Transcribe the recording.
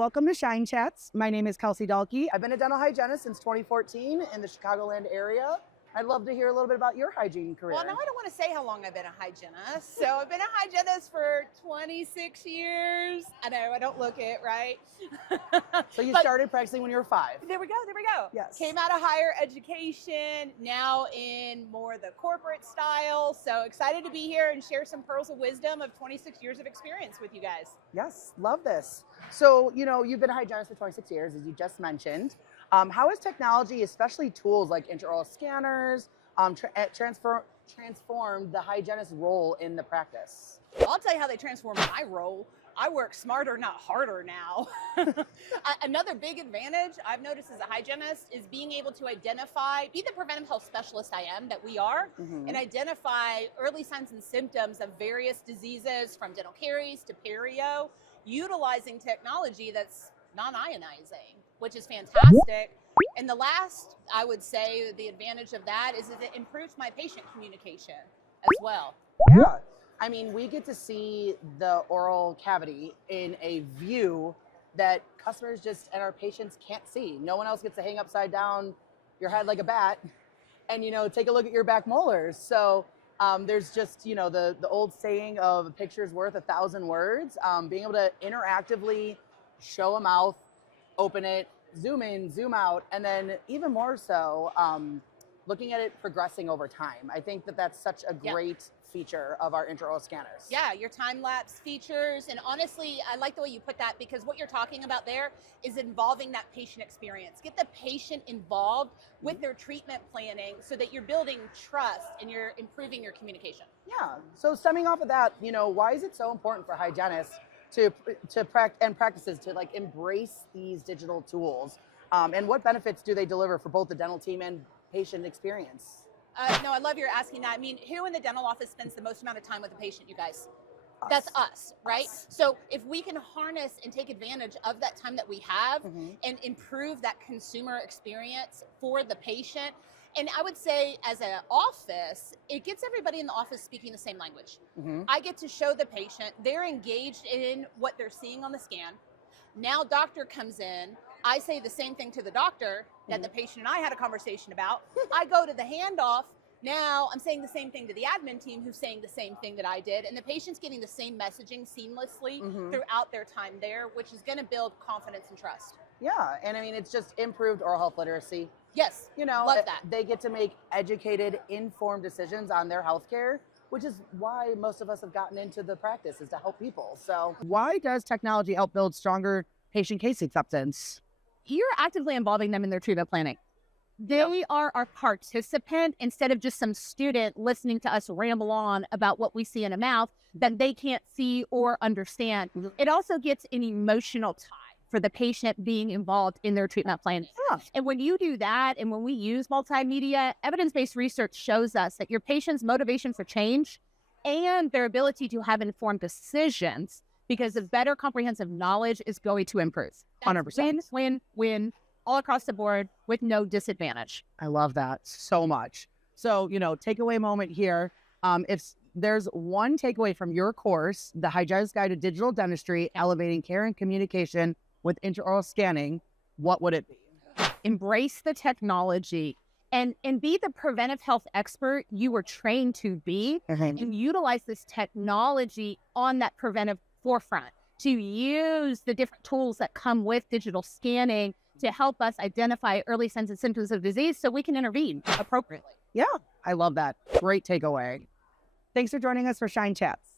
Welcome to Schein Chats. My name is Kelsey Dahlke. I've been a dental hygienist since 2014 in the Chicagoland area. I'd love to hear a little bit about your hygiene career. Well, now I don't want to say how long I've been a hygienist. So I've been a hygienist for 26 years. I know, I don't look it, right? So you started practicing when you were 5. There we go. Yes. Came out of higher education, now in more the corporate style. So excited to be here and share some pearls of wisdom of 26 years of experience with you guys. Yes, love this. So, you've been a hygienist for 26 years, as you just mentioned. How has technology, especially tools like intraoral scanners, transformed the hygienist role in the practice? Well, I'll tell you how they transformed my role. I work smarter, not harder now. Another big advantage I've noticed as a hygienist is being able to identify, be the preventive health specialist I am, that we are, and identify early signs and symptoms of various diseases from dental caries to perio, utilizing technology that's non-ionizing, which is fantastic. And the last, I would say, the advantage of that is that it improves my patient communication as well. Yeah. I mean, we get to see the oral cavity in a view that customers and our patients can't see. No one else gets to hang upside down your head like a bat and, take a look at your back molars. So there's just, the old saying of a picture's worth 1,000 words. Being able to interactively show a mouth, open it, zoom in, zoom out, and then even more so, looking at it progressing over time. I think that that's such a great feature of our intraoral scanners. Yeah, your time-lapse features. And honestly, I like the way you put that, because what you're talking about there is involving that patient experience. Get the patient involved with their treatment planning so that you're building trust and you're improving your communication. Yeah, so stemming off of that, why is it so important for hygienists to practices to embrace these digital tools? And what benefits do they deliver for both the dental team and patient experience? No, I love you're asking that. I mean, who in the dental office spends the most amount of time with the patient, you guys? That's us, right? So if we can harness and take advantage of that time that we have and improve that consumer experience for the patient, and I would say as an office, it gets everybody in the office speaking the same language. I get to show the patient, they're engaged in what they're seeing on the scan. Now doctor comes in, I say the same thing to the doctor that the patient and I had a conversation about. I go to the handoff. Now I'm saying the same thing to the admin team, who's saying the same thing that I did. And the patient's getting the same messaging seamlessly throughout their time there, which is going to build confidence and trust. Yeah, and I mean, it's just improved oral health literacy. Yes, love that. They get to make educated, informed decisions on their healthcare, which is why most of us have gotten into the practice, is to help people. So why does technology help build stronger patient case acceptance? You're actively involving them in their treatment planning. They are our participant instead of just some student listening to us ramble on about what we see in a mouth that they can't see or understand. It also gets an emotional tie for the patient being involved in their treatment plan. And when you do that, and when we use multimedia, evidence-based research shows us that your patient's motivation for change and their ability to have informed decisions because of better comprehensive knowledge is going to improve. 100%. Win, all across the board with no disadvantage. I love that so much. So, takeaway moment here. If there's one takeaway from your course, The Hygienist Guide to Digital Dentistry, Elevating Care and Communication with Intraoral Scanning, what would it be? Embrace the technology and be the preventive health expert you were trained to be, and utilize this technology on that preventive forefront to use the different tools that come with digital scanning to help us identify early signs and symptoms of disease so we can intervene appropriately. Yeah, I love that. Great takeaway. Thanks for joining us for Schein Chats.